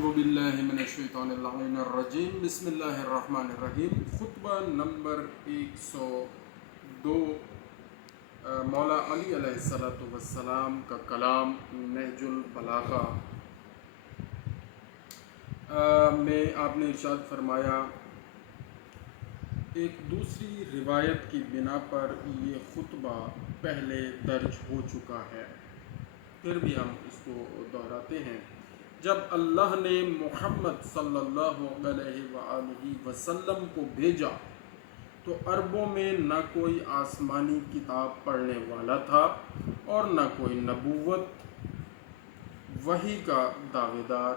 اعوذ باللہ من الشیطان اللعین الرجیم بسم اللہ الرحمن الرحیم۔ خطبہ نمبر 102 مولا علی علیہ السلام کا کلام نہج البلاغہ میں آپ نے ارشاد فرمایا، ایک دوسری روایت کی بنا پر یہ خطبہ پہلے درج ہو چکا ہے، پھر بھی ہم اس کو دہراتے ہیں۔ جب اللہ نے محمد صلی اللہ علیہ وآلہ وسلم کو بھیجا تو عربوں میں نہ کوئی آسمانی کتاب پڑھنے والا تھا اور نہ کوئی نبوت وحی کا دعوے دار،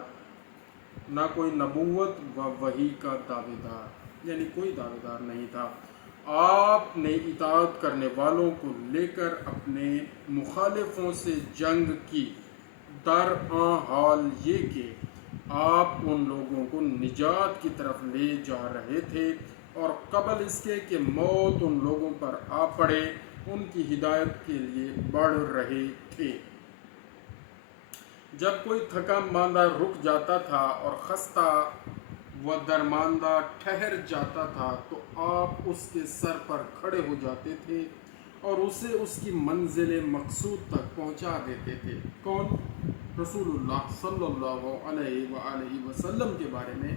یعنی کوئی دعوے دار نہیں تھا۔ آپ نے اطاعت کرنے والوں کو لے کر اپنے مخالفوں سے جنگ کی، درآں حال یہ کہ آپ ان لوگوں کو نجات کی طرف لے جا رہے تھے، اور قبل اس کے کہ موت ان لوگوں پر آ پڑے ان کی ہدایت کے لیے بڑھ رہے تھے۔ جب کوئی تھکا ماندہ رک جاتا تھا اور خستہ و درماندہ ٹھہر جاتا تھا تو آپ اس کے سر پر کھڑے ہو جاتے تھے اور اسے اس کی منزل مقصود تک پہنچا دیتے تھے۔ کون؟ رسول اللہ صلی اللہ علیہ وآلہ وسلم کے بارے میں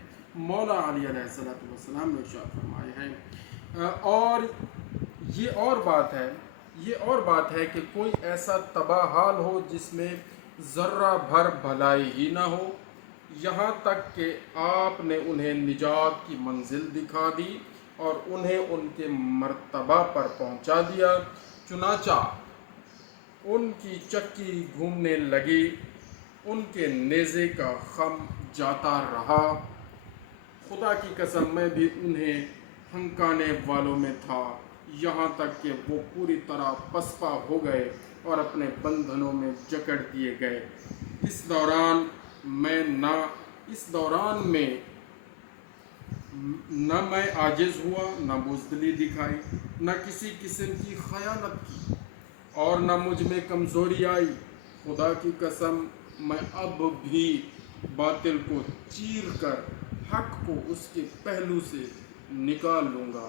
مولا علی علیہ السلام نے ارشاد فرمایا ہے۔ اور یہ اور بات ہے کہ کوئی ایسا تباہ حال ہو جس میں ذرہ بھر بھلائی ہی نہ ہو، یہاں تک کہ آپ نے انہیں نجات کی منزل دکھا دی اور انہیں ان کے مرتبہ پر پہنچا دیا، چنانچہ ان کی چکی گھومنے لگی، ان کے نیزے کا خم جاتا رہا۔ خدا کی قسم میں بھی انہیں ہنکانے والوں میں تھا، یہاں تک کہ وہ پوری طرح پسپا ہو گئے اور اپنے بندھنوں میں جکڑ دیے گئے۔ اس دوران میں نہ میں عاجز ہوا، نہ بزدلی دکھائی، نہ کسی قسم کی خیانت کی، اور نہ مجھ میں کمزوری آئی۔ خدا کی قسم میں اب بھی باطل کو چیر کر حق کو اس کے پہلو سے نکال لوں گا۔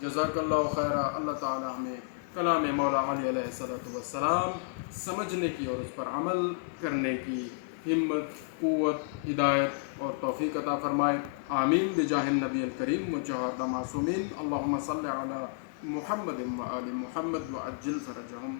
جزاک اللہ خیرہ۔ اللہ تعالی ہمیں کلام مولا علی علیہ السلام سمجھنے کی اور اس پر عمل کرنے کی ہمت، قوت، ہدایت اور توفیق عطا فرمائے۔ آمین بجاہ النبی الکریم مجاہد معصومین۔ اللہم صلی علی محمد و آل محمد وعجل فرجہم۔